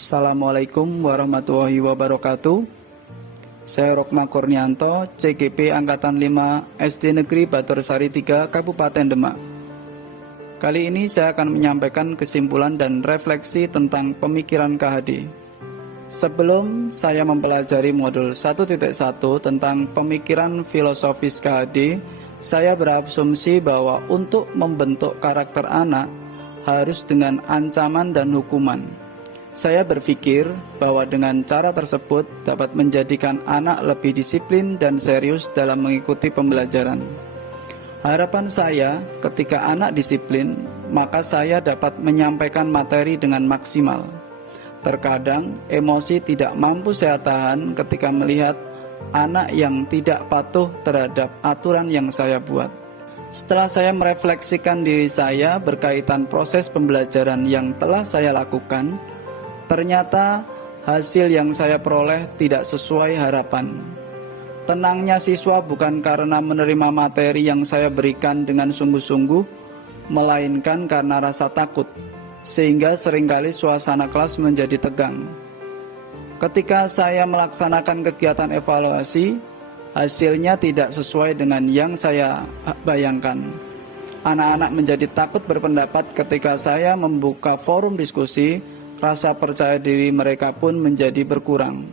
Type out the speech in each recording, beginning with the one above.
Assalamualaikum warahmatullahi wabarakatuh. Saya Rokma Kurnianto, CGP Angkatan 5 SD Negeri Batursari 3, Kabupaten Demak. Kali ini saya akan menyampaikan kesimpulan dan refleksi tentang pemikiran KHD. Sebelum saya mempelajari modul 1.1 tentang pemikiran filosofis KHD, saya berasumsi bahwa untuk membentuk karakter anak harus dengan ancaman dan hukuman. Saya berpikir bahwa dengan cara tersebut dapat menjadikan anak lebih disiplin dan serius dalam mengikuti pembelajaran. Harapan saya ketika anak disiplin, maka saya dapat menyampaikan materi dengan maksimal. Terkadang emosi tidak mampu saya tahan ketika melihat anak yang tidak patuh terhadap aturan yang saya buat. Setelah saya merefleksikan diri saya berkaitan proses pembelajaran yang telah saya lakukan, ternyata hasil yang saya peroleh tidak sesuai harapan. Tenangnya siswa bukan karena menerima materi yang saya berikan dengan sungguh-sungguh, melainkan karena rasa takut, sehingga seringkali suasana kelas menjadi tegang. Ketika saya melaksanakan kegiatan evaluasi, hasilnya tidak sesuai dengan yang saya bayangkan. Anak-anak menjadi takut berpendapat ketika saya membuka forum diskusi. Rasa percaya diri mereka pun menjadi berkurang.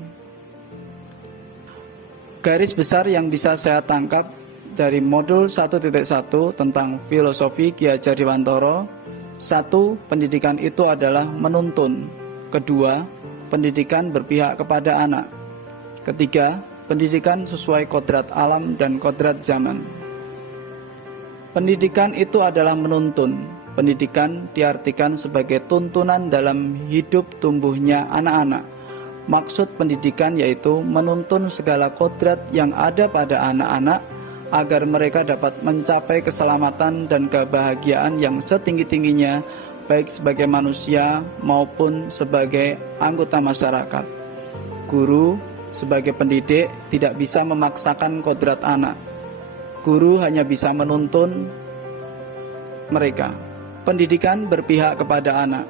Garis besar yang bisa saya tangkap dari modul 1.1 tentang filosofi Ki Hajar Dewantara: 1. Pendidikan itu adalah menuntun. 2. Pendidikan berpihak kepada anak. 3. Pendidikan sesuai kodrat alam dan kodrat zaman. Pendidikan itu adalah menuntun. Pendidikan diartikan sebagai tuntunan dalam hidup tumbuhnya anak-anak. Maksud pendidikan yaitu menuntun segala kodrat yang ada pada anak-anak agar mereka dapat mencapai keselamatan dan kebahagiaan yang setinggi-tingginya, baik sebagai manusia maupun sebagai anggota masyarakat. Guru sebagai pendidik tidak bisa memaksakan kodrat anak. Guru hanya bisa menuntun mereka. Pendidikan berpihak kepada anak.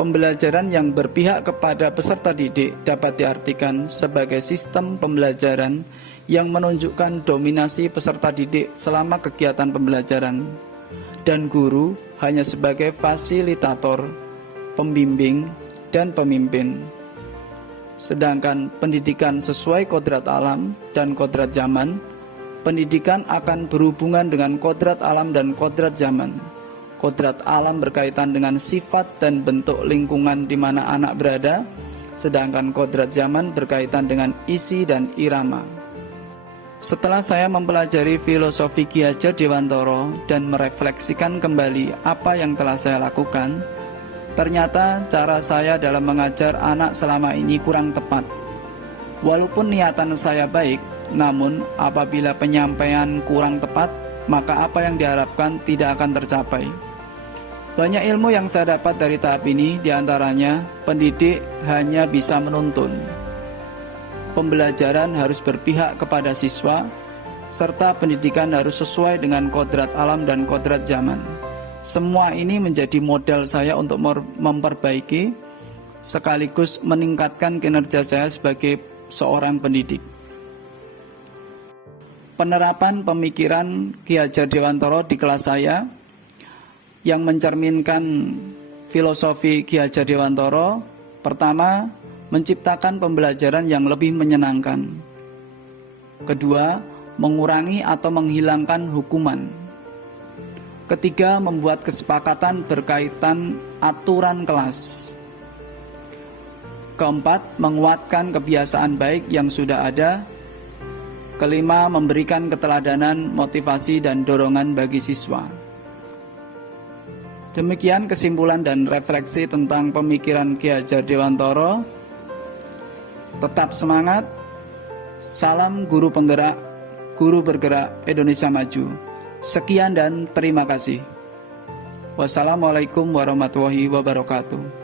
Pembelajaran yang berpihak kepada peserta didik dapat diartikan sebagai sistem pembelajaran yang menunjukkan dominasi peserta didik selama kegiatan pembelajaran, dan guru hanya sebagai fasilitator, pembimbing, dan pemimpin. Sedangkan pendidikan sesuai kodrat alam dan kodrat zaman, pendidikan akan berhubungan dengan kodrat alam dan kodrat zaman. Kodrat alam berkaitan dengan sifat dan bentuk lingkungan di mana anak berada, sedangkan kodrat zaman berkaitan dengan isi dan irama. Setelah saya mempelajari filosofi Ki Hajar Dewantara dan merefleksikan kembali apa yang telah saya lakukan, ternyata cara saya dalam mengajar anak selama ini kurang tepat. Walaupun niatan saya baik, namun apabila penyampaian kurang tepat, maka apa yang diharapkan tidak akan tercapai. Banyak ilmu yang saya dapat dari tahap ini, diantaranya pendidik hanya bisa menuntun. Pembelajaran harus berpihak kepada siswa, serta pendidikan harus sesuai dengan kodrat alam dan kodrat zaman. Semua ini menjadi modal saya untuk memperbaiki, sekaligus meningkatkan kinerja saya sebagai seorang pendidik. Penerapan pemikiran Ki Hajar Dewantara di kelas saya yang mencerminkan filosofi Ki Hajar Dewantara: pertama, menciptakan pembelajaran yang lebih menyenangkan. Kedua, mengurangi atau menghilangkan hukuman. Ketiga, membuat kesepakatan berkaitan aturan kelas. Keempat, menguatkan kebiasaan baik yang sudah ada. Kelima, memberikan keteladanan, motivasi, dan dorongan bagi siswa. Demikian kesimpulan dan refleksi tentang pemikiran Ki Hajar Dewantara. Tetap semangat. Salam guru penggerak, guru bergerak Indonesia Maju. Sekian dan terima kasih. Wassalamualaikum warahmatullahi wabarakatuh.